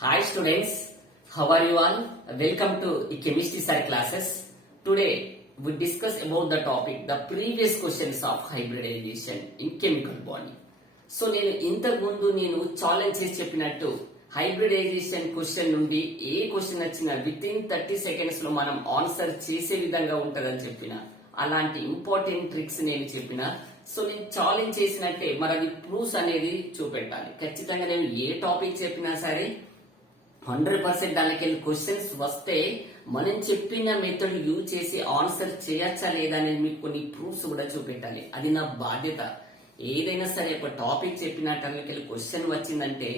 Hi students, how are you all? Welcome to the chemistry side classes. Today we discuss about the topic the previous questions of hybridization in chemical bonding. So నేను ఇంతకు ముందు challenge చేసి చెప్పినట్టు hybridisation question నుండి ఏ question వచ్చినా with in 30 seconds లో మనం answer చేసే విధంగా ఉంటదని చెప్పిన అలాంటి ఇంపార్టెంట్ ట్రిక్స్ నేను చెప్పిన. సో నేను ఛాలెంజ్ చేసినట్టే మరి అది ప్రూఫ్స్ అనేది చూపెట్టాలి. ఖచ్చితంగా నేను ఏ టాపిక్ చెప్పినా సరే 100% దానికి క్వశ్చన్స్ వస్తే మనం చెప్పిన మెథడ్ యూజ్ చేసి ఆన్సర్ చేయొచ్చా లేదా అనేది మీకు కొన్ని ప్రూఫ్స్ కూడా చూపెట్టాలి. అది నా బాధ్యత. ఏదైనా సరే ఒక టాపిక్ చెప్పినట్టు క్వశ్చన్ వచ్చిందంటే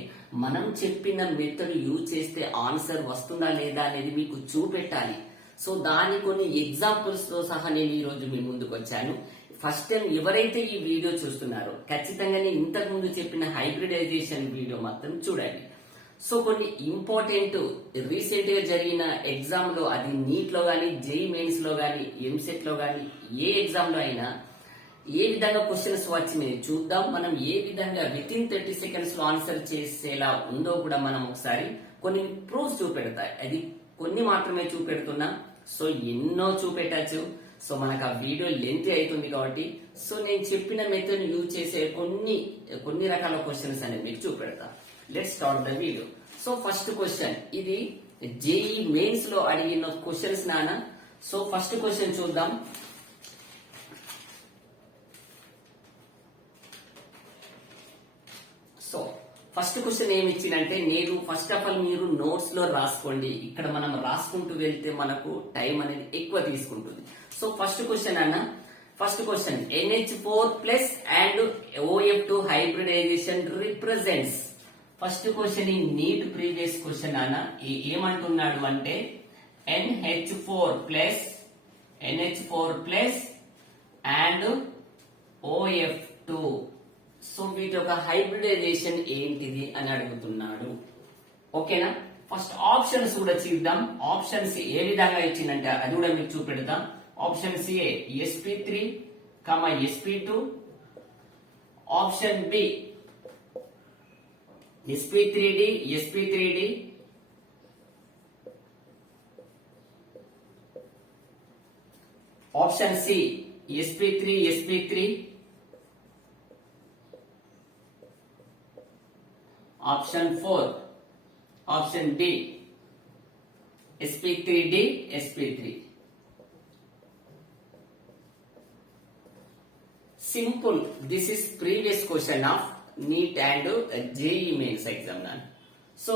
మనం చెప్పిన మెథడ్ యూజ్ చేస్తే ఆన్సర్ వస్తుందా లేదా అనేది మీకు చూపెట్టాలి. సో దాని కొన్ని ఎగ్జాంపుల్స్ తో సహా నేను ఈ రోజు మీ ముందుకు వచ్చాను. ఫస్ట్ టైం ఎవరైతే ఈ వీడియో చూస్తున్నారో ఖచ్చితంగా నేను ఇంతకు ముందు చెప్పిన హైబ్రిడైజేషన్ వీడియో మాత్రం చూడండి. సో కొన్ని ఇంపార్టెంట్ రీసెంట్ గా జరిగిన ఎగ్జామ్ లో, అది నీట్ లో గానీ, జేఈ మెయిన్స్ లో గానీ, ఎంసెట్ లో గానీ, ఏ ఎగ్జామ్ లో అయినా ఏ విధంగా క్వశ్చన్స్ వచ్చినాయి చూద్దాం. మనం ఏ విధంగా విత్ ఇన్ 30 సెకండ్స్ లో ఆన్సర్ చేసేలా ఉందో కూడా మనం ఒకసారి కొన్ని ప్రూఫ్స్ చూపెడతాయి. అది కొన్ని మాత్రమే చూపెడుతున్నా. సో ఎన్నో చూపెట్టచ్చు. సో మనకు ఆ వీడియో లెంత్ అవుతుంది కాబట్టి సో నేను చెప్పిన మెథడ్ యూజ్ చేసే కొన్ని రకాల క్వశ్చన్స్ అనేది మీకు చూపెడతా. Let's start the video. So first question, ఇది జేఈ మెయిన్స్ లో అడిగిన క్వశ్చన్స్ నాన్న. సో ఫస్ట్ క్వశ్చన్ చూద్దాం. సో ఫస్ట్ క్వశ్చన్ ఏమి ఇచ్చిందంటే, నేను ఫస్ట్ ఆఫ్ ఆల్ మీరు నోట్స్ లో రాసుకోండి. ఇక్కడ మనం రాసుకుంటూ వెళ్తే మనకు టైం అనేది ఎక్కువ తీసుకుంటుంది. సో ఫస్ట్ క్వశ్చన్ అన్న, first question NH4 plus and OF2 hybridization represents. First question ఈ నీట్ ప్రీవియస్ క్వశ్చన్ అన్న ఏమంటున్నాడు అంటే NH4 plus and OF2. So వీటి యొక్క హైబ్రిడైజేషన్ ఏంటిది అని అడుగుతున్నాడు. ఓకేనా? ఫస్ట్ ఆప్షన్స్ కూడా చూద్దాం. ఆప్షన్స్ ఏ విధంగా ఇచ్చిందంటే అది కూడా మీకు చూపెడతాం. Option C sp3, sp2. Option B sp3d. Option C sp3. Option 4, option D sp3d. Simple. This is previous question of NEET and JEE mains exam. So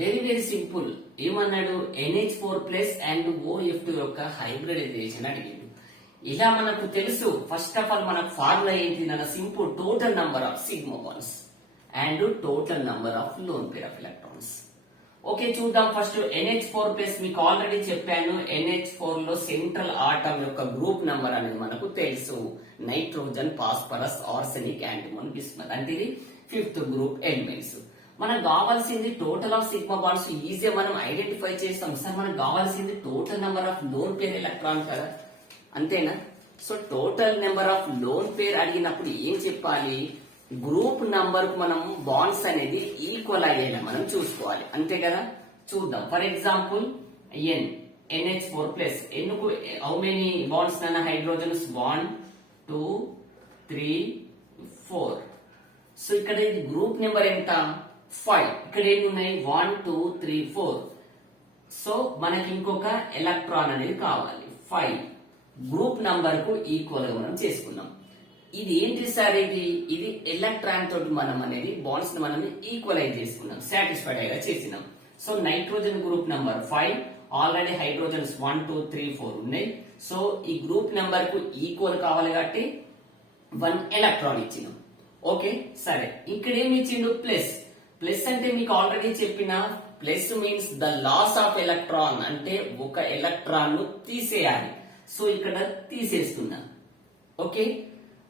very simple. ఏమన్నాడు? NH4 plus and OF2 యొక్క hybridisation అడిగాడు. ఇలా మనకు తెలుసు. First of all మనకు formula ఏంటి? Simple. Total number of sigma bonds and total number of lone pair of electrons. Okay, చూద్దాం. First NH4 plus మీకు ఆల్రెడీ చెప్పాను. NH4 లో సెంట్రల్ ఆటమ్ యొక్క గ్రూప్ నంబర్ అనేది మనకు తెలుసు. నైట్రోజన్, ఫాస్ఫరస్, ఆర్సెనిక్, యాంటిమోన్, బిస్మత్ అంటే ఇది 5th గ్రూప్ ఎలిమెంట్స్. మనకు కావాల్సింది టోటల్ ఆఫ్ సిగ్మా బాండ్స్. ఈజీగా మనం ఐడెంటిఫై చేస్తాం. సార్ మనకు కావాల్సింది total number of lone pair electron కదా, అంతేనా? So total number of lone పేర్ అడిగినప్పుడు ఏం చెప్పాలి? గ్రూప్ నంబర్ కు మనం బాండ్స్ అనేది ఈక్వల్ అయ్యేలా మనం చూసుకోవాలి, అంతే కదా? చూద్దాం. ఫర్ ఎగ్జాంపుల్ NH4 ప్లస్ ఎందుకు హౌ మెనీ బాండ్స్ నాన్న హైడ్రోజన్స్? 1 2 3 4. సో ఇక్కడ ఇది గ్రూప్ నెంబర్ ఎంత? 5. ఇక్కడ ఏమి ఉన్నాయి? 1 2 3 4. సో మనకి ఇంకొక ఎలక్ట్రాన్ అనేది కావాలి 5. గ్రూప్ నంబర్ కు ఈక్వల్ గా మనం చేసుకున్నాం. ఇది ఏంటి సార్? ఇది ఎలక్ట్రాన్ తోటి మనం అనేది బాండ్స్ ని మనం ఈక్వలైజ్ చేసుకున్నాం, సాటిస్ఫైడ్ అయ్యేలా చేసినాం. So nitrogen group number 5, already hydrogens 1 2 3 4 ఉన్నాయి. సో ఈ గ్రూప్ నెంబర్ కు ఈక్వల్ కావాలి కాబట్టి 1 ఎలక్ట్రాన్ ఇచ్చినాం. ఓకే, సరే. ఇక్కడ ఏమి ఇచ్చిండు? ప్లస్ అంటే మీకు ఆల్రెడీ చెప్పిన plus means the loss of electron, అంటే ఒక ఎలక్ట్రాన్ ను తీసేయాలి. సో ఇక్కడ తీసేస్తున్నా. ఓకే,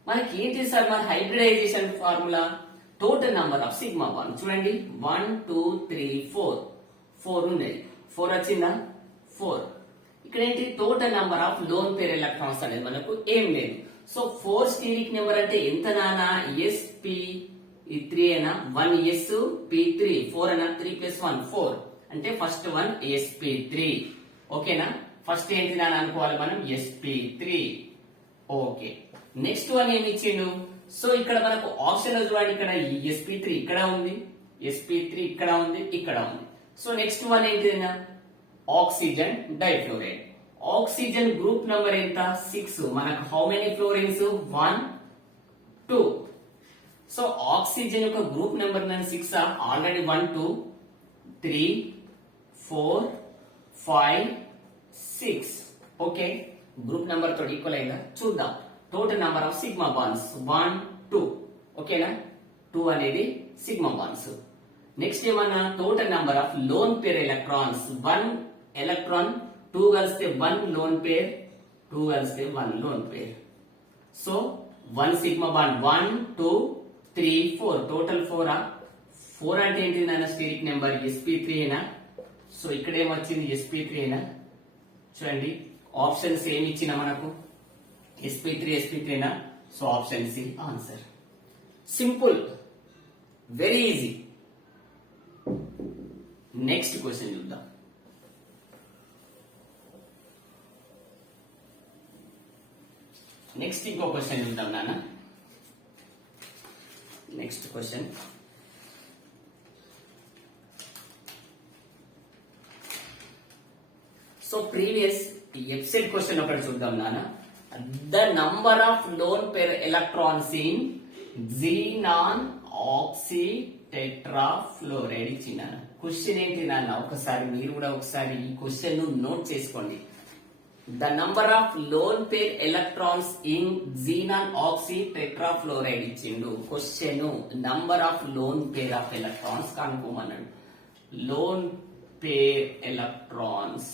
మనకి ఏంటి సార్? మన hybridization formula total number of sigma bond. చూడండి 1 2 3 4 ఉన్నాయి. 4 వచ్చిందా? 4. ఇక్కడ ఏంటి? Total number of lone pair electrons అనేది మనకు ఏం లేదు. సో 4 స్టీరిక్ నెంబర్ అంటే ఎంత నానా? sp ఈ 3 అయినా 1sp3 4 అయినా 3 + 1 4 అంటే ఫస్ట్ వన్ sp3 ఓకేనా ఫస్ట్ ఏంటి అని అనుకోవాలి మనం sp3 ఓకే నెక్స్ట్ వన్ ఏమి ఇచ్చిండు సో ఇక్కడ మనకు ఆప్షన్ లో చూడండి ఇక్కడ sp3 ఇక్కడ ఉంది sp3 ఇక్కడ ఉంది ఇక్కడ ఉంది సో నెక్స్ట్ వన్ ఏంటిదన్నా oxygen difluoride oxygen group number ఎంత 6 మనకు how many fluorines 1 2 so oxygen యొక్క group number 6 already 1 2 3 4 5 6 okay group number తో ఈక్వల్ అయిందా చూద్దాం total number of sigma bonds 1 2 ఓకేనా 2 అనేది సిగ్మా బాండ్స్ నెక్స్ట్ ఏమన్నా total number of lone pair electrons 1 electron 2 కలిస్తే 1 లోన్ పేర్ 2 కలిస్తే 1 లోన్ పేర్ సో 1 సిగ్మా బాండ్ 1 2 3 4 టోటల్ 4 4 అంటే ఏంటి నాన్న స్టేరిక్ నెంబర్ sp3 అయినా సో ఇక్కడ ఏమొచ్చింది sp3 అయినా చూడండి ఆప్షన్స్ ఏమి ఇచ్చిన మనకు sp3 అయినా so option C answer simple very easy next question చూద్దాం నెక్స్ట్ ఇంకో క్వశ్చన్ చూద్దాం నాన్న next question so previous excel question ఒకటి చూద్దాం నాన్న the number of lone pair electrons in xenon oxytetrafluoride ఇచ్చిన క్వశ్చన్ ఏంటి నాన్న ఒకసారి మీరు కూడా ఒకసారి ఈ క్వశ్చన్ నోట్ చేసుకోండి the number of lone pair electrons in xenon oxytetrafluoride ఇచ్చిండు question number of lone pair of electrons కనుక్కోమన్నాడు loan pair electrons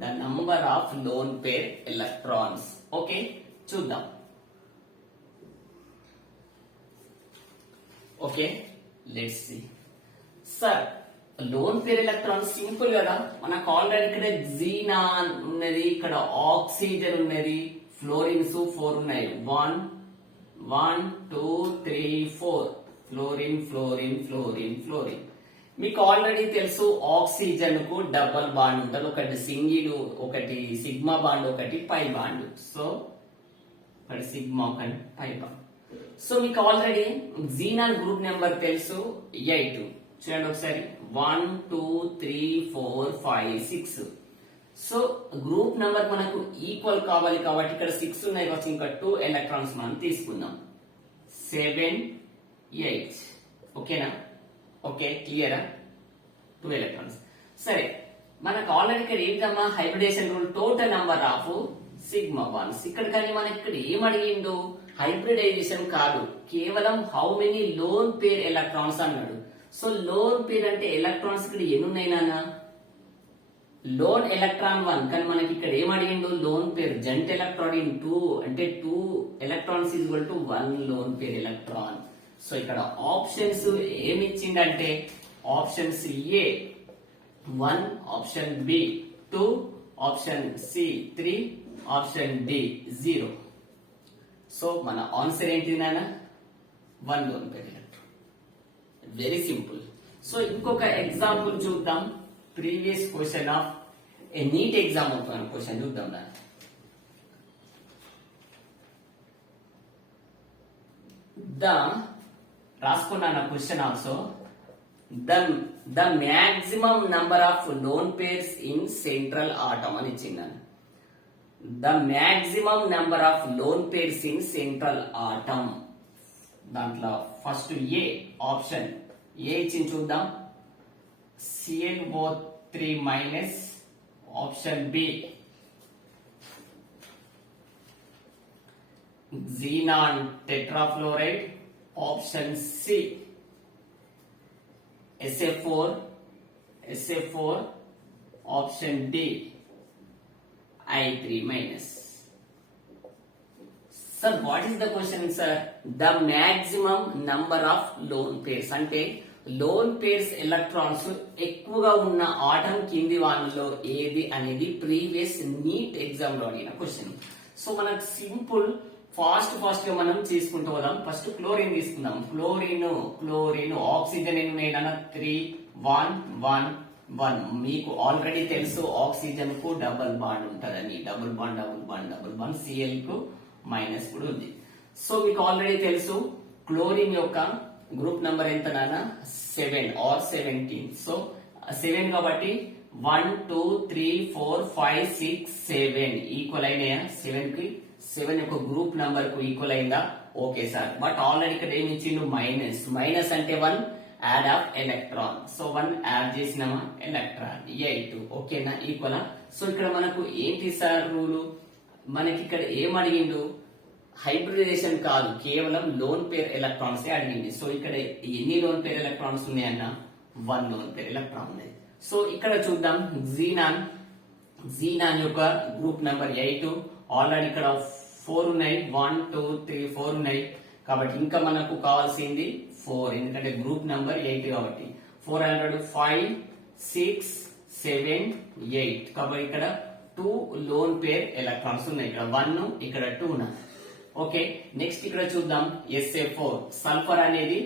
the number of lone pair electrons okay చూద్దాం okay let's see sir lone pair electron simple కదా మనకు already ఇక్కడ xenon ఉన్నది ఇక్కడ oxygen ఉన్నది ఫ్లోరిన్స్ 4 ఉన్నాయి 1 1 2 3 4 ఫ్లోరిన్ ఫ్లోరిన్ ఫ్లోరిన్ ఫ్లోరిన్ మీకు ఆల్రెడీ తెలుసు ఆక్సిజన్ కు డబుల్ బాండ్ ఉంటుంది ఒకటి సింగిల్ ఒకటి సిగ్మా బాండ్ ఒకటి పై బాండ్ సో ఒకటి సిగ్మా ఒకటి పై బాండ్ సో మీకు ఆల్రెడీ xenon గ్రూప్ నెంబర్ తెలుసు 8 చూడండి ఒకసారి 1 2 3 4 5 6 సో గ్రూప్ నెంబర్ మనకు ఈక్వల్ కావాలి కాబట్టి ఇక్కడ 6 ఉన్నాయి కాబట్టి ఇంకా 2 ఎలక్ట్రాన్స్ మనం తీసుకుందాం 7 8 ఓకేనా ఓకే క్లియరా 2 ఎలక్ట్రాన్స్ సరే మనకు ఆల్రెడీ ఇక్కడ ఏంటమ్మా hybridisation rule total number of sigma bonds ఇక్కడ కానీ మనకి ఇక్కడ ఏం అడిగిండు హైబ్రిడైజేషన్ కాదు కేవలం how many loan pair electrons అన్నాడు సో లోన్ పేర్ అంటే ఎలక్ట్రాన్స్ ఇక్కడ ఎన్ని ఉన్నాయి నాన్న లోన్ ఎలక్ట్రాన్ 1 కానీ మనకి ఇక్కడ ఏం అడిగిండు లోన్ పేర్ జంట్ ఎలక్ట్రాన్ ఇన్ 2 అంటే 2 electrons is equal to 1 lone pair electron so ఇక్కడ ఆప్షన్స్ ఏమి ఇచ్చిందంటే options A 1 option B 2 option C 3 option D 0 so మన ఆన్సర్ ఏంటి నాన్న 1 lone pair electron very simple so ఇంకొక ఎగ్జాంపుల్ చూద్దాం previous question of a NEET exam అవుతున్న question చూద్దాం నాన్న రాసుకున్నాను question also the maximum number of lone pairs in central atom అని ఇచ్చిందాను the maximum number of lone pairs in central atom దాంట్లో first A option A ఇచ్చింది చూద్దాం CnO3 minus option B xenon tetrafluoride option C SF4 option D I3 minus. Sir, what is the question, sir? The maximum number of lone pairs అంటే loan pairs electrons ఎక్కువగా ఉన్న atom కింది వాళ్ళలో ఏది అనేది previous NEET exam లో అడిగిన question so మనకు సింపుల్ ఫాస్ట్ గా మనం తీసుకుంటూ పోదాం. ఫస్ట్ క్లోరిన్ తీసుకుందాం. క్లోరిన్ ఆక్సిజన్ ఎన్ని ఉన్నాయి నాన్న? 3 1 1 1. మీకు ఆల్రెడీ తెలుసు ఆక్సిజన్ కు డబుల్ బాండ్ ఉంటదని. డబుల్ బాండ్ Cl కు మైనస్ కూడా ఉంది. సో మీకు ఆల్రెడీ తెలుసు క్లోరిన్ యొక్క గ్రూప్ నంబర్ ఎంత నాన్న? 7 ఆర్ 17. సో 7 కాబట్టి 1 2 3 4 5 6 7 ఈక్వల్ అయినాయా? 7 కి 7 యొక్క గ్రూప్ నంబర్ కు ఈక్వల్ అయిందా? Okay sir. బట్ ఆల్రెడీ ఇక్కడ ఏమి ఇచ్చిండు? మైనస్ అంటే 1 add of electron. So 1 add చేసినామా? ఎలక్ట్రాన్ 8. ఓకేనా? ఈక్వల్. సో ఇక్కడ మనకు ఏంటి సార్ రూలు? మనకి ఇక్కడ ఏం అడిగిండు? హైబ్రిడైజేషన్ కాదు, కేవలం లోన్ పేర్ ఎలక్ట్రాన్స్ అడిగింది. సో ఇక్కడ ఎన్ని లోన్ పేర్ ఎలక్ట్రాన్స్ ఉన్నాయన్న? 1 లోన్ పేర్ ఎలక్ట్రాన్ ఉన్నాయి. సో ఇక్కడ చూద్దాం జీనాన్ యొక్క గ్రూప్ నెంబర్ 8. ఆల్రెడీ ఇక్కడ 4 ఉన్నాయి. 1 2 3 4 ఉన్నాయి. కాబట్టి ఇంకా మనకు కావాల్సింది 4, ఎందుకంటే గ్రూప్ నెంబర్ 8 కాబట్టి 400 5 6 7 8. కాబట్టి ఇక్కడ 2 లోన్ పేర్ ఎలక్ట్రాన్స్ ఉన్నాయి. ఇక్కడ 1 ఇక్కడ 2 ఉన్నాయి. ఓకే, నెక్స్ట్ ఇక్కడ చూద్దాం SA4. సల్ఫర్ అనేది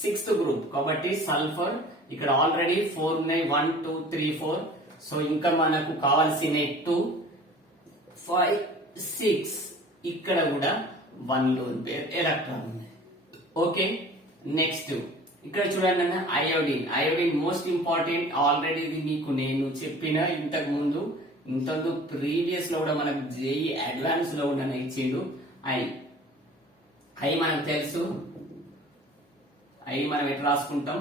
6th గ్రూప్ కాబట్టి సల్ఫర్ ఇక్కడ ఆల్రెడీ 4 ఉన్నాయి. 1 2 3 4. సో ఇంకా మనకు కావాల్సిన 2 5 6. ఇక్కడ కూడా 1 లోన్ పేర్ ఎలక్ట్రాన్ ఉంది. ఓకే, నెక్స్ట్ ఇక్కడ చూడండి అన్న అయోడిన్ మోస్ట్ ఇంపార్టెంట్. ఆల్రెడీ ఇది మీకు నేను చెప్పిన ఇంతకు ప్రీవియస్ లో కూడా మనకు జేఈ అడ్వాన్స్ లో కూడా ఇచ్చిండు. ఐ మనకు తెలుసు. మనం ఎట్లా రాసుకుంటాం?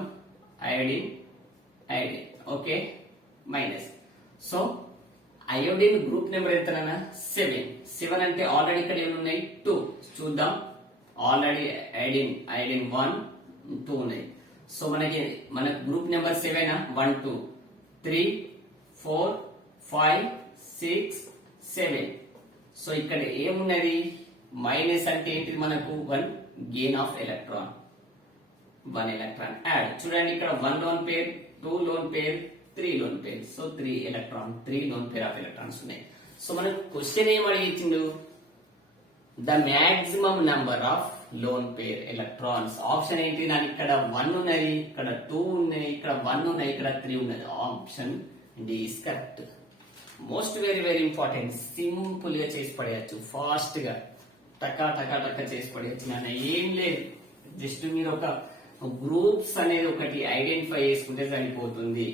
Iodine. Okay, minus. So iodine group number ఎంతనా? 7 అంటే ఆల్రెడీ ఇక్కడ ఏమున్నాయి? 2. చూద్దాం. ఆల్రెడీ ఐడిన్ 1 2 ఉన్నాయి. సో మనకు గ్రూప్ నెంబర్ 7 1 2 3 4 5 6 7. సో ఇక్కడ ఏమున్నది? మైనస్ అంటే ఏంటిది? మనకు 1 gain of electron, 1 electron add. చూడండి ఇక్కడ 1 lone pair, 2 lone pair, 3 lone pair. So 3 loan pair of electrons ఉన్నాయి. సో మనకు క్వశ్చన్ ఏం అడిగిండు? The maximum number of lone pair electrons. Option ఏంటి? నాకు ఇక్కడ 1 ఉన్నది, ఇక్కడ 2 ఉన్నాయి, ఇక్కడ 1 ఉన్నాయి, ఇక్కడ 3 ఉన్నది. Option D is correct. Most very important. Simple గా చేసి పడేయచ్చు, ఫాస్ట్ గా టకా చేసి పడేయచ్చు. నాన్న ఏం లేదు, జస్ట్ మీరు ఒక గ్రూప్స్ అనేది ఒకటి ఐడెంటిఫై చేసుకుంటే సరిపోతుంది.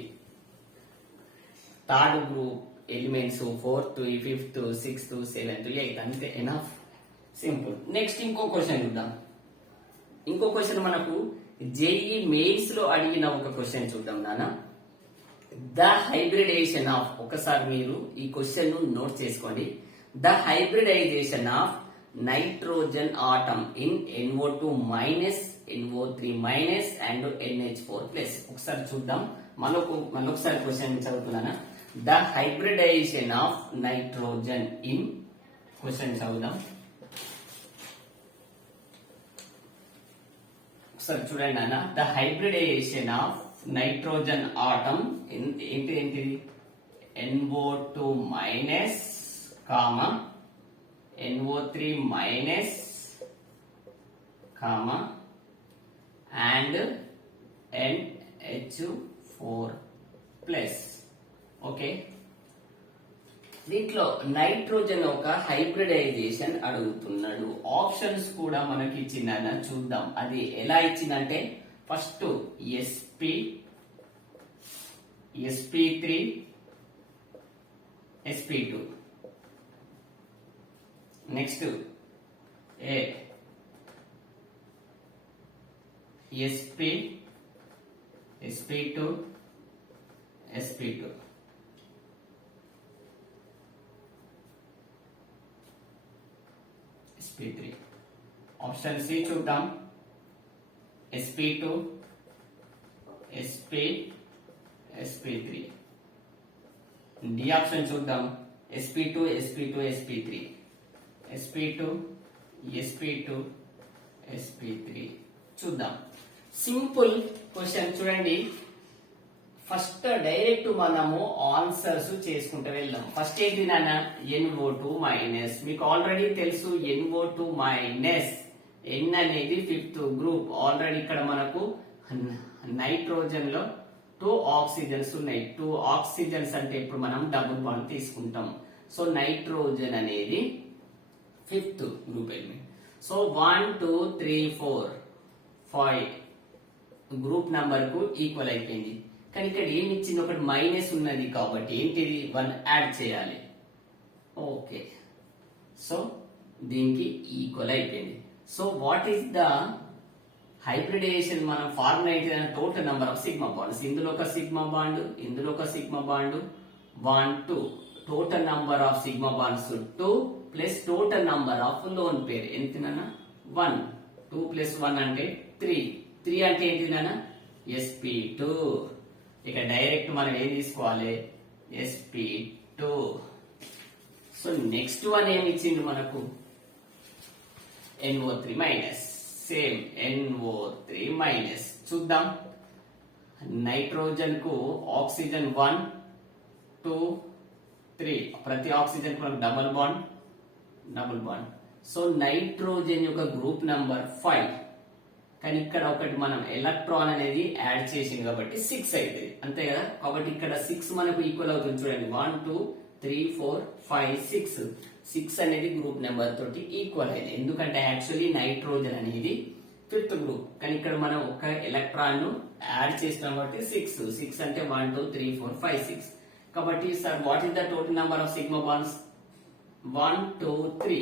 Third group elements 4th 5th 6th 7th 8th అంతే, ఎనఫ్, సింపుల్. నెక్స్ట్ ఇంకో క్వశ్చన్ చూద్దాం. ఇంకో క్వశ్చన్ మనకు జేఈ మెయిన్స్ లో అడిగిన ఒక క్వశ్చన్ చూద్దాం నాన్న. ద హైబ్రిడైజేషన్ ఆఫ్, ఒకసారి మీరు ఈ క్వశ్చన్ నోట్ చేసుకోండి. The hybridization of nitrogen atom in NO2 minus, NO3 minus and NH4 plus. ఒకసారి చూద్దాం. మళ్ళొకసారి క్వశ్చన్ చదువుతున్నానా. The hybridization of nitrogen in, question చదువుదాం. ఒకసారి చూడండి అన్న. The hybridization of nitrogen atom ఏంటిది? NO2 minus comma NO3 minus comma and NH4 plus. Okay, దీంట్లో నైట్రోజన్ ఒక హైబ్రిడైజేషన్ అడుగుతున్నాడు. ఆప్షన్స్ కూడా మనకి ఇచ్చిందన్న, చూద్దాం అది ఎలా ఇచ్చిందంటే first sp3 sp2, next sp2 sp3. Option C చూద్దాం. sp2 sp3. డి ఆప్షన్ చూద్దాం. sp2 sp3 sp3 చూద్దాం. సింపుల్ క్వశ్చన్ చూడండి. ఫస్ట్ డైరెక్ట్ మనము ఆన్సర్స్ చేసుకుంటూ వెళ్దాం. ఫస్ట్ ఏంటి నాన్న, NO2 మైనస్. మీకు ఆల్రెడీ తెలుసు NO2 మైనస్. N అనేది ఫిఫ్త్ గ్రూప్. ఆల్రెడీ ఇక్కడ మనకు నైట్రోజన్ లో 2 ఆక్సిజన్స్ ఉన్నాయి. 2 ఆక్సిజన్స్ అంటే ఇప్పుడు మనం డబుల్ బాండ్ తీసుకుంటాం. సో నైట్రోజన్ అనేది fifth group element. So 1 2 3 4 5 group number కు ఈక్వల్ అయిపోయింది. కానీ ఇక్కడ ఏమి ఇచ్చింది, ఒకటి మైనస్ ఉన్నది కాబట్టి ఏంటిది 1 యాడ్ చేయాలి. ఓకే, సో దీనికి ఈక్వల్ అయిపోయింది. So what is the hybridization? మనం ఫార్ములా ఏంటి, total number of sigma bonds. ఇందులో ఒక సిగ్మా బాండ్, ఇందులో ఒక sigma bond, 1 2. Total number of sigma bonds 2 plus total number of lone pair ఎంతనా 1. 2 ప్లస్ 1 అంటే 3. 3 అంటే ఏంటి నాన్న, sp2. ఇక డైరెక్ట్ మనం ఏం తీసుకోవాలి, sp2. సో నెక్స్ట్ వన్ ఏమి ఇచ్చింది మనకు, NO3 minus. Same NO3 minus. చూద్దాం, నైట్రోజన్ కు ఆక్సిజన్ 1 2 3, ప్రతి ఆక్సిజన్ కు డబుల్ బాండ్. సో నైట్రోజన్ యొక్క గ్రూప్ నంబర్ 5. కానీ ఇక్కడ ఒకటి మనం ఎలక్ట్రాన్ అనేది యాడ్ చేసింది కాబట్టి 6 అవుతుంది, అంతే కదా. కాబట్టి ఇక్కడ 6 మనకు ఈక్వల్ అవుతుంది. చూడండి 1 2 3 4 5 6. 6 అనేది గ్రూప్ నెంబర్ తోటి ఈక్వల్ అయింది. ఎందుకంటే యాక్చువల్లీ నైట్రోజన్ అనేది ఫిఫ్త్ గ్రూప్, కానీ ఇక్కడ మనం ఒక ఎలక్ట్రాన్ ను యాడ్ చేసినాం కాబట్టి 6. 6 అంటే 1 2 3 4 5 6. కాబట్టి sir what is the total number of sigma bonds? 1 2 3.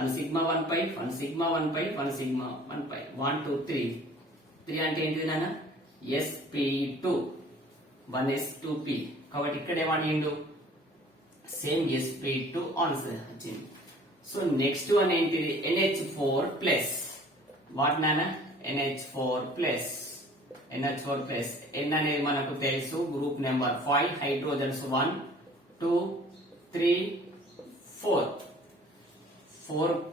1 sigma 1 pi 1 sigma 1 pi 1 sigma 1 pi 1 2 3. 3 అంటే ఏంటిది నాన్న, sp2. 1 s2p. కాబట్టి ఇక్కడ ఏమనిండు, సేమ్ sp2 ఆన్సర్ వచ్చింది. సో నెక్స్ట్ వన్ ఏంటిది, NH4 ప్లస్. వాట్ నాన్న, NH4 plus. NH4 plus. N అనేది మనకు తెలుసు గ్రూప్ నెంబర్ 5. హైడ్రోజన్స్ 1 2 3 4.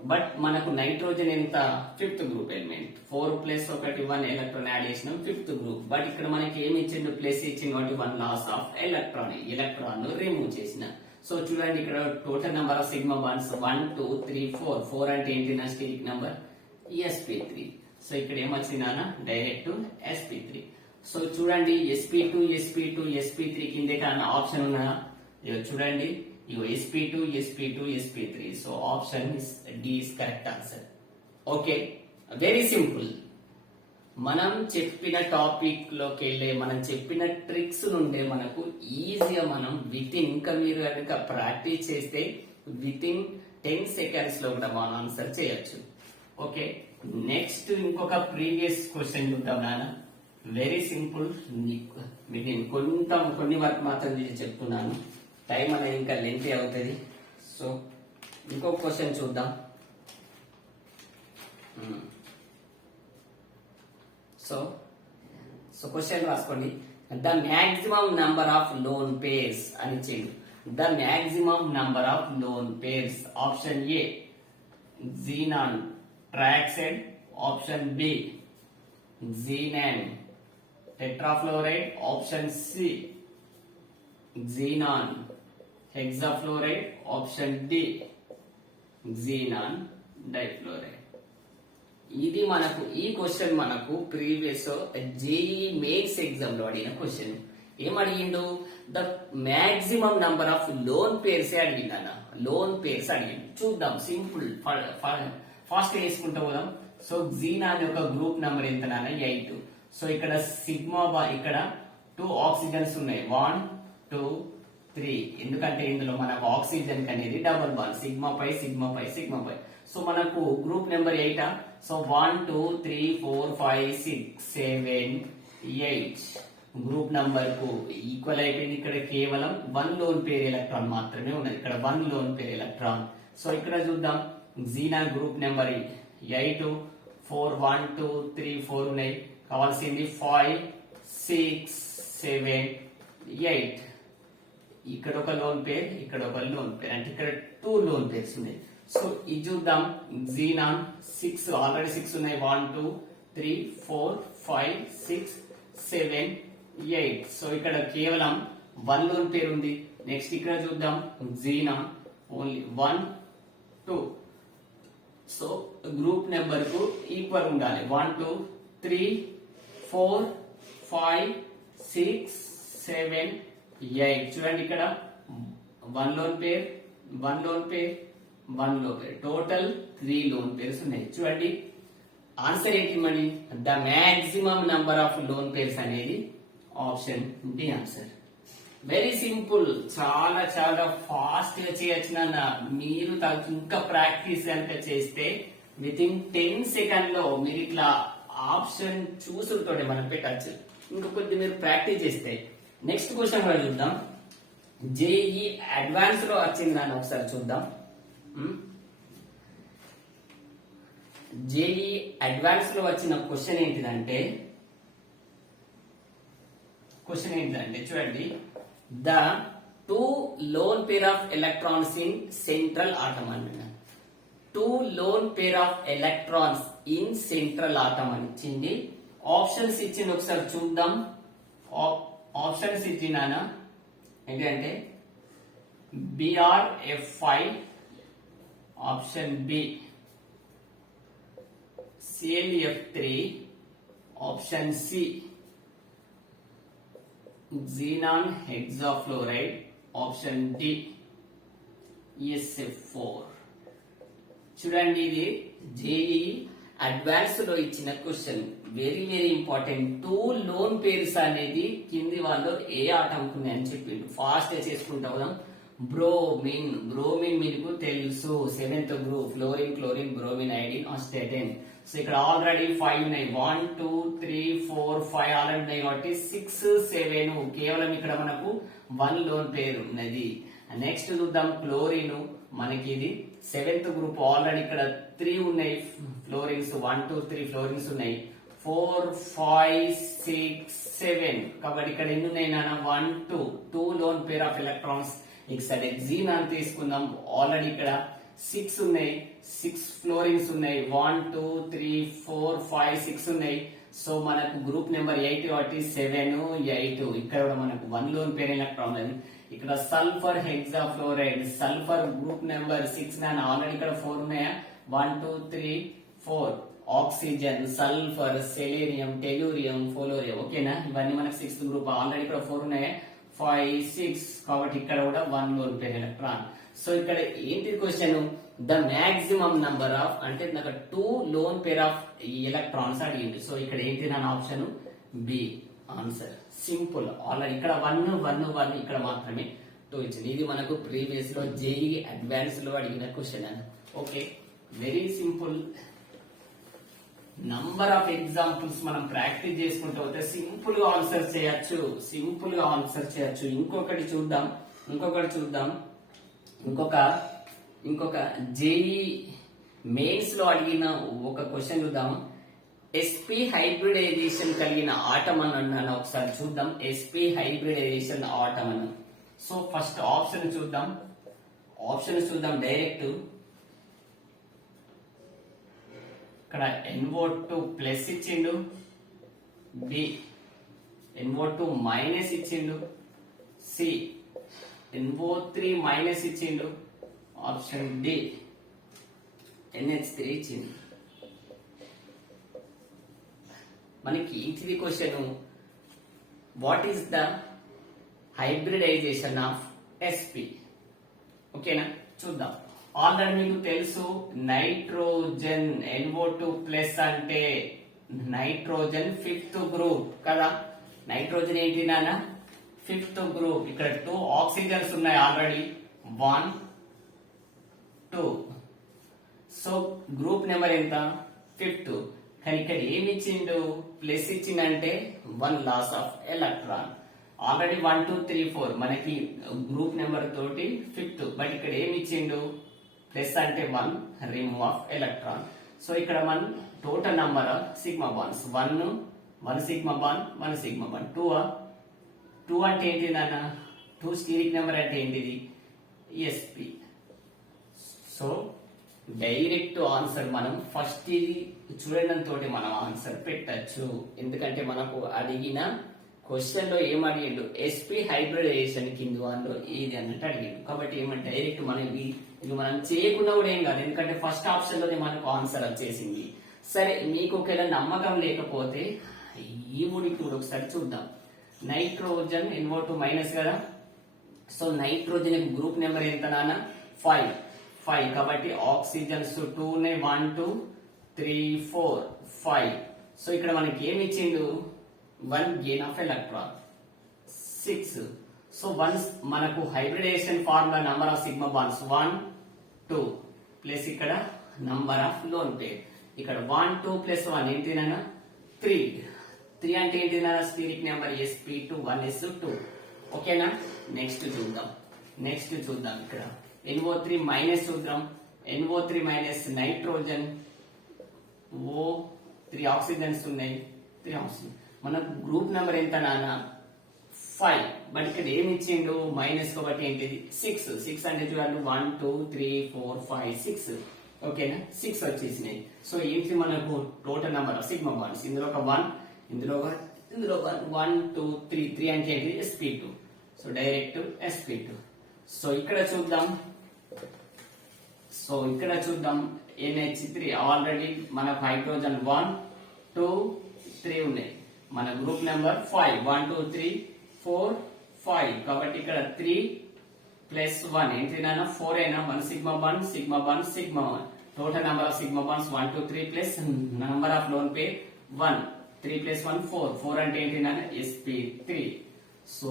బట్ మనకు నైట్రోజన్ ఎంత, fifth group element. 4 plus 1 electron add చేసినాం, ఫిఫ్త్ గ్రూప్. బట్ ఇక్కడ మనకి ఏమి ఇచ్చిండు, ప్లస్ ఇచ్చింది కాబట్టి 1 లాస్ ఆఫ్ ఎలక్ట్రాన్ రిమూవ్ చేసిన. సో చూడండి ఇక్కడ total number of sigma bonds 1 2 3 4. 4 అంటే ఏంటి నా స్టేరిక్ నెంబర్, sp3. సో ఇక్కడ ఏమొచ్చిందా, డైరెక్ట్ sp3. సో చూడండి sp2 sp2 sp3 కింద ఆప్షన్ ఉన్నా, చూడండి sp2 sp2 sp3. So option D is correct answer. Okay, very simple. మనం చెప్పిన టాపిక్ లోకి వెళ్ళే, మనం చెప్పిన ట్రిక్స్ నుండే మనకు ఈజీగా మనం ఇంకా మీరు కనుక ప్రాక్టీస్ చేస్తే విత్ 10 seconds లో కూడా మనం ఆన్సర్ చేయొచ్చు. ఓకే, నెక్స్ట్ ఇంకొక ప్రీవియస్ క్వశ్చన్ చూద్దాం నాన్న. Very simple. మీకు నేను కొన్ని వరకు మాత్రం చెప్తున్నాను, టైం అనేది ఇంకా లెంతీ అవుతుంది. సో ఇంకొక క్వశ్చన్ చూద్దాం. సో క్వశ్చన్ రాసుకోండి. The maximum number of lone pairs అని ఇచ్చిండు. The maximum number of lone pairs. Option A xenon trioxide, option B xenon tetrafluoride, option C xenon hexafluoride, option D xenon difluoride. ఇది మనకు ఈ question మనకు previous JEE mains exam లో అడిగిన question. ఏమడిగిండు, the maximum number of lone pairs అడిగిందన్న. Lone pairs అడిగిండు. చూద్దాం, సింపుల్, ఫాస్ట్ వేసుకుంటూ పోదాం. సో xenon యొక్క గ్రూప్ నెంబర్ ఎంత నాన్న, 8. సో ఇక్కడ సిగ్మా ఇక్కడ 2 ఆక్సిజన్స్ ఉన్నాయి, 1 2 3. ఎందుకంటే ఇందులో మనకు ఆక్సిజన్ అనేది double bond, sigma pi sigma pi sigma pi. So మనకు group number 8. So 1 2 3 4 5 6 7 8 group number కు ఈక్వల్ అయిపోయింది. ఇక్కడ కేవలం 1 లోన్ పేర్ ఎలక్ట్రాన్ మాత్రమే ఉన్నది. ఇక్కడ 1 లోన్ పేర్ ఎలక్ట్రాన్. సో ఇక్కడ చూద్దాం, xenon గ్రూప్ నెంబర్ 8 4 1 2 3 4 ఉన్నాయి. కావాల్సింది 5 6 7 8. ఇక్కడ ఒక లోన్ పేర్, ఇక్కడ ఒక లోన్ పేర్, అంటే ఇక్కడ 2 లోన్ పేర్స్ ఉన్నాయి. సో ఇది చూద్దాం, xenon 6 ఆల్రెడీ 6 ఉన్నాయి. 1 2 3 4 5 6 7 8. సో ఇక్కడ కేవలం 1 లోన్ పేరు ఉంది. నెక్స్ట్ ఇక్కడ చూద్దాం జీనం ఓన్లీ 1 2. సో గ్రూప్ నెంబర్ కు ఈక్వల్ ఉండాలి. 1 2 3 4 5 6 7 8. చూడండి ఇక్కడ 1 lone pair 1 lone pair 1 lone pair, total 3 lone pairs ఉన్నాయి. చూడండి ఆన్సర్ ఏంటి మరి? The maximum number of lone pairs అనేది option D answer. Very simple, చాలా చాలా ఫాస్ట్ గా చేయొచ్చు నాన్న. మీరు ఇంకా ప్రాక్టీస్ కనుక చేస్తే విత్ ఇన్ 10 సెకండ్ లో మీరు ఇట్లా ఆప్షన్ చూసులతోటి మనం పెట్టచ్చు. ఇంకా కొద్ది మీరు ప్రాక్టీస్ చేస్తే. నెక్స్ట్ క్వశ్చన్ కూడా చూద్దాం. జేఈ అడ్వాన్స్ లో వచ్చింది నాన్న, ఒకసారి చూద్దాం. జేఈ అడ్వాన్స్ లో వచ్చిన క్వశ్చన్ ఏంటిదంటే చూడండి, the 2 lone pair of electrons in central atom అన్నమాట. 2 lone pair of electrons in central atom అని ఇచ్చింది. ఆప్షన్స్ ఇచ్చింది, ఒకసారి చూద్దాం. ఆప్షన్స్ ఇచ్చినానా ఏంటంటే BrF5, option B ClF3, option C xenon hexafluoride, option D SF4. చూడండి ఇది జేఈ అడ్వాన్స్ లో ఇచ్చిన question, very very important. 2 lone pairs అనేది కింది వాళ్ళు ఏ ఆటంకు అని చెప్పిండు. ఫాస్ట్ గా చేసుకుంటా పోదాం. బ్రోమిన్ మీకు తెలుసు 7th group, fluorine chlorine bromine iodine astatine. So ఇక్కడ ఆల్రెడీ 5 ఉన్నాయి. 1 2 3 4 5 ఆల్రెడీ ఉన్నాయి కాబట్టి 6 7 కేవలం ఇక్కడ మనకు 1 లోన్ పేరు ఉన్నది. నెక్స్ట్ చూద్దాం క్లోరిన్, మనకి ఇది 7th గ్రూప్, ఆల్రెడీ ఇక్కడ 3 ఉన్నాయి ఫ్లోరిన్స్, 1 2 3 ఫ్లోరిన్స్ ఉన్నాయి. 4 5 6 7 కాబట్టి ఇక్కడ ఎన్ని ఉన్నాయి నాన్న? 1 2 లోన్ పేర్ ఆఫ్ ఎలక్ట్రాన్స్. ఇక్కడ జీనాన్ తీసుకుందాం, ఆల్రెడీ ఇక్కడ 6 ఉన్నాయి, 6 ఫ్లోరిన్స్ ఉన్నాయి. 1 2 3 4 5 6 ఉన్నాయి. సో మనకు గ్రూప్ నెంబర్ 8 కాబట్టి 7 8. ఇక్కడ కూడా మనకు 1 లోన్ పేర్ ఎలక్ట్రాన్ అని. ఇక్కడ sulphur hexafluoride, sulphur group number 6 నాన్న, ఆల్రెడీ ఇక్కడ 4 ఉన్నాయా? 1 2 3 4. Oxygen, sulphur, selenium, tellurium, polonium. ఓకేనా? ఇవన్నీ మనకు 6th గ్రూప్, ఆల్రెడీ ఇక్కడ 4 ఉన్నాయా? 5 6 కాబట్టి ఇక్కడ కూడా 1 లోన్ పేర్ ఎలక్ట్రాన్. సో ఇక్కడ ఏంటి question? The maximum number of, అంటే నాకు 2 లోన్ పేర్ ఆఫ్ ఎలక్ట్రాన్స్ అడిగింది. సో ఇక్కడ ఏంటి నా option B answer. Simple, already ఇక్కడ 1 1 1 ఇక్కడ మాత్రమే 2 ఇచ్చింది. ఇది మనకు ప్రీవియస్ లో జేఈ అడ్వాన్స్ లో అడిగిన క్వశ్చన్ అని. Okay, very simple. Number of examples మనం ప్రాక్టీస్ చేసుకుంటూ పోతే సింపుల్ గా ఆన్సర్ చేయొచ్చు. ఇంకొకటి చూద్దాం. ఇంకొక జేఈ మెయిన్స్ లో అడిగిన ఒక క్వశ్చన్ చూద్దాం. sp హైబ్రిడైజేషన్ కలిగిన ఆటం అని ఒకసారి చూద్దాం. sp హైబ్రిడైజేషన్ ఆటం అని. సో ఫస్ట్ ఆప్షన్ చూద్దాం డైరెక్ట్. ఇక్కడ NO2 ప్లస్ ఇచ్చిండు, బి NO2 మైనస్ ఇచ్చిండు, సి NO3 మైనస్ ఇచ్చిండు, ఆప్షన్ డి NH3 ఇచ్చిండు. మనకి ఇది question, what is the hybridization of sp? ఓకేనా, చూద్దాం. ఆల్రెడీ మీకు తెలుసు నైట్రోజన్ NO2 ప్లస్ అంటే నైట్రోజన్ 5th గ్రూప్ కదా. నైట్రోజన్ ఏంటి నాన్న? 5th group. ఇక్కడ 2 ఆక్సిజన్స్ ఉన్నాయి ఆల్రెడీ, 1 2. సో గ్రూప్ నెంబర్ ఎంత? 5th. కానీ ఇక్కడ ఏమి ఇచ్చిండు? ప్లస్ ఇచ్చిందంటే 1 లాస్ ఆఫ్ ఎలక్ట్రాన్. ఆల్రెడీ 1 2 3 4 మనకి గ్రూప్ నెంబర్ తోటి 5th. బట్ ఇక్కడ ఏమి ఇచ్చిండు? ప్లస్ అంటే 1 రిమూవ్ ఆఫ్ ఎలక్ట్రాన్. సో ఇక్కడ మన total number of sigma bonds 1 sigma bond 1 sigma bond 2 అంటే ఏంటి నాన్న? 2 స్టీరిక్ నెంబర్ అంటే ఏంటిది? sp. సో డైరెక్ట్ ఆన్సర్ మనం ఫస్ట్ ఇది చూడడం తోటి మనం ఆన్సర్ పెట్టచ్చు. ఎందుకంటే మనకు అడిగిన క్వశ్చన్ లో ఏం అడిగిండు, ఎస్పీ హైబ్రిడైజేషన్ కింద వాళ్ళు ఏది అన్నట్టు అడిగిండు. కాబట్టి ఏమంటే డైరెక్ట్ మనం ఇది మనం చేయకుండా కూడా ఏం కాదు, ఎందుకంటే ఫస్ట్ ఆప్షన్ లోనే మనకు ఆన్సర్ వచ్చేసింది. సరే, మీకు ఒకవేళ నమ్మకం లేకపోతే ఈ మూడికి కూడా ఒకసారి చూద్దాం. నైట్రోజన్ NO2 మైనస్ కదా, సో నైట్రోజన్ గ్రూప్ నెంబర్ ఎంత నాన్న, 5. కాబట్టి ఆక్సిజన్స్ 2 ఉన్నాయి, 1 2 3 4 5. సో ఇక్కడ మనకి ఏమి ఇచ్చిండు, 1 gain of electron 6. So once మనకు hybridization formula number of sigma bonds 1 2 plus ఇక్కడ నంబర్ ఆఫ్ లోన్ పేర్, ఇక్కడ 1 2 ప్లస్ 1 ఏంటినా 3 అంటే ఏంటినా స్టీరిక్ నెంబర్ sp2 1s2. ఓకేనా, నెక్స్ట్ చూద్దాం ఇక్కడ NO3 మైనస్ చూద్దాం. NO3 minus nitrogen O3 oxygens ఉన్నాయి, 3 ఆక్సిజన్. మనకు గ్రూప్ నెంబర్ ఎంత నాన్న 5, బట్ ఇక్కడ ఏమి ఇచ్చిండు మైనస్, కాబట్టి ఏంటిది 6 అంటే చూడండి 1 2 3 4 5 6. ఓకేనా, 6 వచ్చేసినాయి. సో ఏంటి మనకు total number of sigma bonds, ఇందులో ఒక 1 ఇందులో 1 2 3 అంటే ఏంటి sp2. So direct sp2. So ఇక్కడ చూద్దాం NH3 ఆల్రెడీ మనకు హైడ్రోజన్ 1 2 3 ఉన్నాయి, మన గ్రూప్ నెంబర్ 5 1 2 3 4 5. కాబట్టి ఇక్కడ 3 ప్లస్ 1 ఏంటినా 4 అయినా 1 sigma bond. Total number of sigma bonds 1 2 3 plus number of lone pair 1. 3 plus 1 4 అంటే ఏంటినా sp3. సో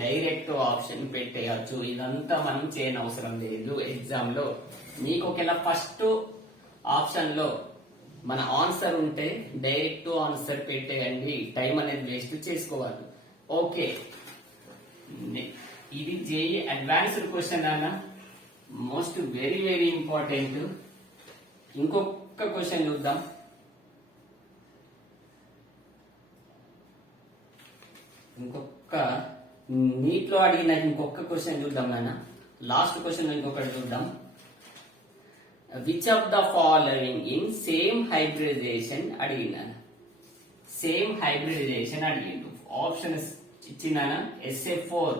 డైరెక్ట్ ఆప్షన్ పెట్టేయచ్చు, ఇదంతా మనం చేయని అవసరం లేదు ఎగ్జామ్ లో. మీకు ఒకవేళ ఫస్ట్ ఆప్షన్ లో మన ఆన్సర్ ఉంటే డైరెక్ట్ ఆన్సర్ పెట్టేయండి, టైం అనేది వేస్ట్ చేసుకోవాలి. ఓకే, ఇది జేఈ అడ్వాన్స్డ్ క్వశ్చన్ అన్న, మోస్ట్ వెరీ వెరీ ఇంపార్టెంట్. ఇంకొక క్వశ్చన్ చూద్దాం. నీట్ లో అడిగిన ఇంకొక క్వశ్చన్ చూద్దాం నాన్న. లాస్ట్ క్వశ్చన్ ఇంకొకటి చూద్దాం. Which of the following in same hybridization అడిగినాను. సేమ్ హైబ్రిడైజేషన్ అడిగిండు. ఆప్షన్స్ ఇచ్చిన SF4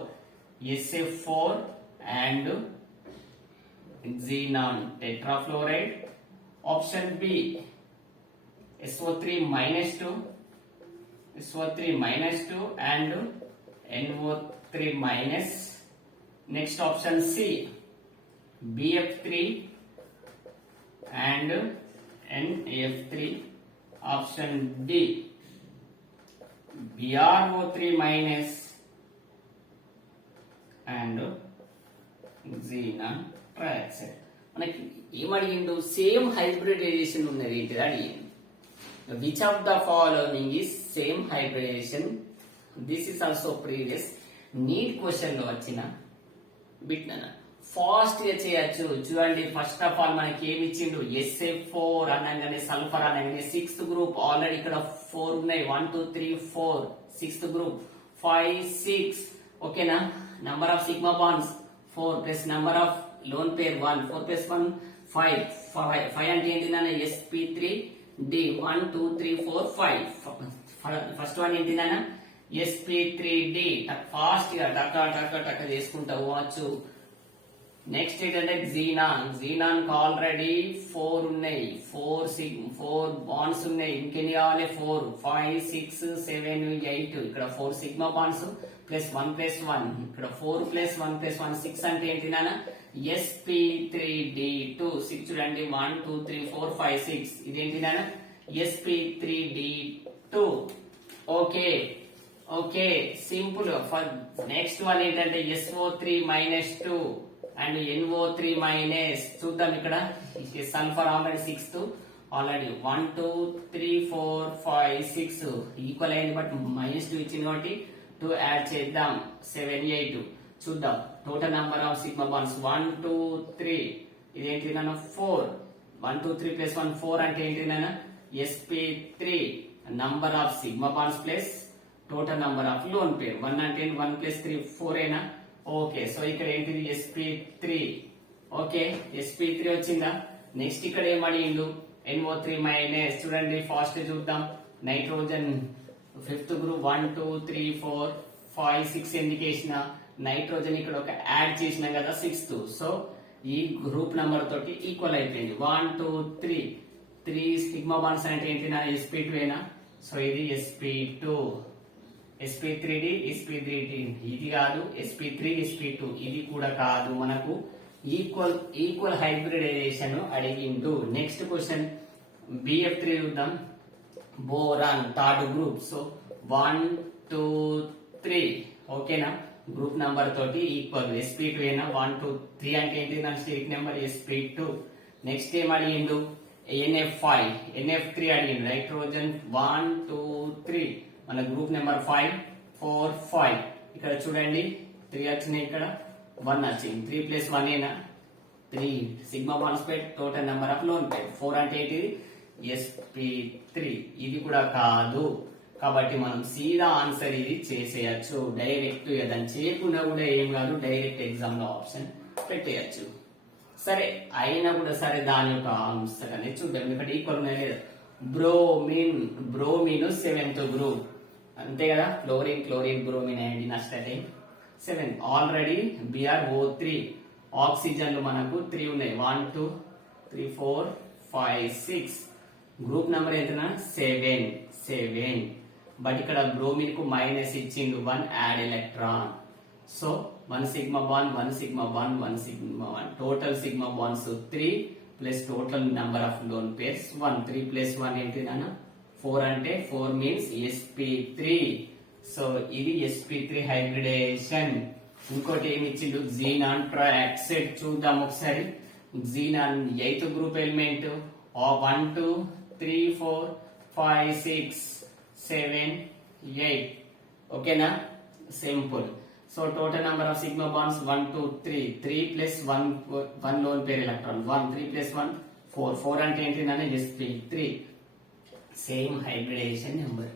and xenon tetrafluoride. Option B SO3 -2 and NO3 minus. Next option C BF3 and NF3. Option D BrO3 minus and xenon trioxide. మనకి ఏమడిగిండు, same hybridization ఉన్నది ఏంటిది అడిగిండు. Which of the following is same hybridization. This is also previous NEET question లో వచ్చిన bit fast గా చేయొచ్చు. చూడండి, ఫస్ట్ ఆఫ్ ఆల్ మనకి ఏమి ఇచ్చిండు, SF4 అనగానే సల్ఫర్ అనగానే 6th గ్రూప్. ఆల్రెడీ ఇక్కడ 4 ఉన్నాయి, 1 2 3 4 6th గ్రూప్ 5 6. ఓకేనా, number of sigma bonds 4 plus number of lone pair 1. 4 plus 1 5 అంటే ఏంటి నాన్న sp3d. 1 2 3 4 5. ఫస్ట్ వన్ ఏంటి నాన్న sp3d. ఫాస్ట్ గా టక చేసుకుంటా పోవచ్చు. నెక్స్ట్ ఏంటంటే xenon ఆల్రెడీ 4 ఉన్నాయి, 4 బాండ్స్ ఉన్నాయి. ఇంకెన్ని కావాలి 4 5 6 7 8. ఇక్కడ 4 సిగ్మా బాండ్స్ ప్లస్ 1 ప్లస్ 1. ఇక్కడ 4 ప్లస్ 1 ప్లస్ 1 6 అంటే ఏంటి నాన్న sp3d2. 6 చూడండి 1 2 3 4 5 6. ఇదేంటి నాన్న sp3d2. Okay simple. Next one ఏంటంటే SO3 -2 అండ్ NO3 మైనస్. చూద్దాం, ఇక్కడ sulphur already 6th already 1 2 3 4 5 6 equal అయింది, బట్ -2 ఇచ్చింది కాబట్టి 2 యాడ్ చేద్దాం 7 8. చూద్దాం total number of sigma bonds 1 2 3. ఇదేంటి నాన్న 4. 1 2 3 ప్లస్ 1 4 అంటే ఏంటి నాన్న sp3. Number of sigma bonds plus total number of lone pair 1 అంటే 1 ప్లస్ 3 4 అయినా. ఓకే, సో ఇక్కడ ఏంటిది sp3. ఓకే, sp3 వచ్చిందా. నెక్స్ట్ ఇక్కడ ఏమడిగిండు NO3 మైనస్. చూడండి ఫాస్ట్ చూద్దాం. నైట్రోజన్ ఫిఫ్త్ గ్రూప్ 1 2 3 4 5 6 ఎందుకు వేసిన నైట్రోజన్ ఇక్కడ ఒక యాడ్ చేసినాం కదా 6th. సో ఈ గ్రూప్ నంబర్ తోటి ఈక్వల్ అయిపోయింది 1 2 3 3 సిగ్మా బాండ్స్ అంటే ఏంటి నా sp2 ఏనా. సో ఇది sp2 sp3d sp3d ఇది కాదు, sp3 sp2 ఇది కూడా కాదు, మనకు ఈక్వల్ హైబ్రిడైజేషన్ అడిగిండు. నెక్స్ట్ క్వశ్చన్ bf3 చూద్దాం. Boron third group. సో 1 2 3 ఓకేనా, గ్రూప్ నంబర్ తోటి ఈక్వల్ sp2 ఏనా. 1 2 3 అంటే ఏంటి నా స్టేట్ నెంబర్ sp2. నెక్స్ట్ ఏం అడిగిండు nf5 nf3 అడిగిండు. నైట్రోజన్ 1 2 3 మన గ్రూప్ నెంబర్ 5 4 5 ఇక్కడ చూడండి 3 వచ్చినాయి, ఇక్కడ 1 వచ్చింది. 3 ప్లస్ 1 ఏనా 3 సిగ్మా బాండ్స్ పెట్ total number of lone pair 4 అంటే ఏంటిది sp3 ఇది కూడా కాదు. కాబట్టి మనం సీదా ఆన్సర్ ఇది చేసేయచ్చు డైరెక్ట్. ఏదైనా చేయకుండా కూడా ఏం కాదు, డైరెక్ట్ ఎగ్జామ్ లో ఆప్షన్ పెట్టేయచ్చు. సరే అయినా కూడా సరే దాని యొక్క ఆన్సర్ అనేది చూద్దాం, ఎందుకంటే ఈక్వల్ ఉన్నాయి లేదా. బ్రోమిన్ 7th గ్రూప్ అంతే కదా. క్లోరిన్ బ్రోమిన్ అయ్యండి నా స్టడీ 7. ఆల్రెడీ BrO3 ఆక్సిజన్లు మనకు 3 ఉన్నాయి 1 2 3 4 5 6 గ్రూప్ నెంబర్ ఎంతనా 7. బట్ ఇక్కడ బ్రోమిన్ కు మైనస్ ఇచ్చిండు 1 add electron. So 1 sigma bond 1 sigma bond 1 sigma bond total sigma bonds 3 plus total number of lone pairs 1. 3 plus 1 ఏంటి నాన్న 4 అంటే 4 మీన్స్ sp3. సో ఇది sp3 హైబ్రిడేషన్. ఇంకోటి ఏమి ఇచ్చిండు జీనాన్ ట్రైయాక్సైడ్ చూద్దాం ఒకసారి. జీనాన్ 8th గ్రూప్ ఎలిమెంట్ 1 2 3 4 5 6 7 8 ఓకేనా, simple. So total number of sigma bonds 1 2 3 3 plus 1 lone pair electron 1 3 plus 1 4 అంటే ఏంటి నాన్న sp3 same hybridization number.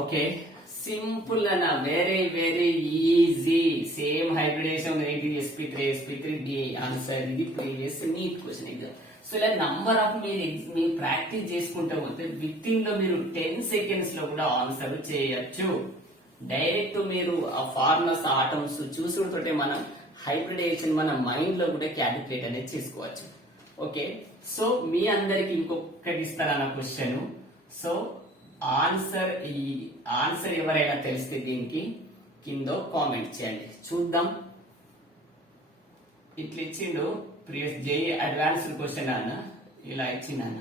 Okay simple అన్న, వెరీ ఈజీ. సేమ్ హైబ్రిడేషన్ ఏంటి sp3 డి ఆన్సర్. ఇది previous NEET question exam. So ఇలా number of మీరు practice చేసుకుంటూ పోతే విత్ ఇన్ లో మీరు 10 seconds లో కూడా ఆన్సర్ చేయొచ్చు. డైరెక్ట్ మీరు ఆ ఫార్ములాస్ ఆటమ్స్ చూసుకుంటుంటే మనం హైబ్రిడేషన్ మన మైండ్ లో కూడా క్యాలిక్యులేట్ అనేది చేసుకోవచ్చు. ఓకే సో మీ అందరికి ఇంకొకటి ఇస్తారన్న క్వశ్చన్. సో ఈ ఆన్సర్ ఎవరైనా తెలిస్తే దీనికి కింద కామెంట్ చేయండి చూద్దాం. ఇట్లా ఇచ్చిండు ప్రీవియస్ జేఈ అడ్వాన్స్డ్ క్వశ్చన్ అన్న, ఇలా ఇచ్చిందన్న.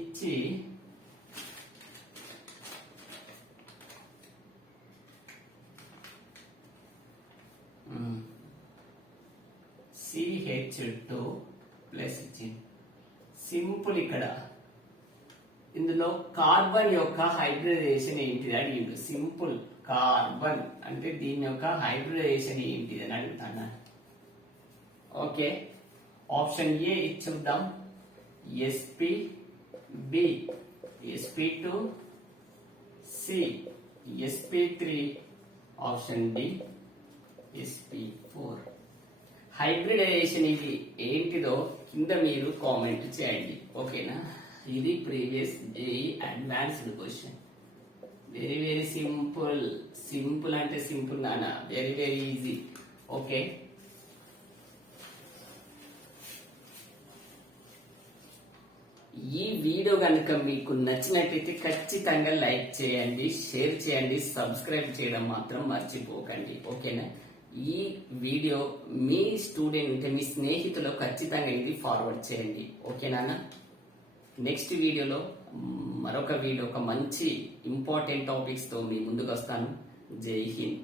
ఇచ్చి CH2 ప్లస్ ఇచ్చింది. సింపుల్. ఇక్కడ ఇందులో కార్బన్ యొక్క హైబ్రిడైజేషన్ ఏంటిది అడిగిండు. సింపుల్. కార్బన్ అంటే దీని యొక్క హైబ్రిడైజేషన్ ఏంటిది అని అడుగుతాను. ఓకే ఆప్షన్ ఏ ఇచ్చుద్దాం sp3 sp2 C sp3 option D sp4. Hybridization ఇది ఏంటిదో కింద మీరు కామెంట్ చేయండి ఓకేనా. ఇది previous JEE advanced question. Very simple అంటే సింపుల్ నాన్న, వెరీ ఈజీ. ఓకే ఈ వీడియో కనుక మీకు నచ్చినట్లయితే ఖచ్చితంగా లైక్ చేయండి, షేర్ చేయండి, సబ్స్క్రైబ్ చేయడం మాత్రం మర్చిపోకండి ఓకేనా. ఈ వీడియో మీ స్టూడెంట్ మీ స్నేహితులు ఖచ్చితంగా ఇది ఫార్వర్డ్ చేయండి ఓకేనా. నెక్స్ట్ వీడియోలో మరొక వీడియో ఒక మంచి ఇంపార్టెంట్ టాపిక్స్ తో మీ ముందుకు వస్తాను. జై హింద్.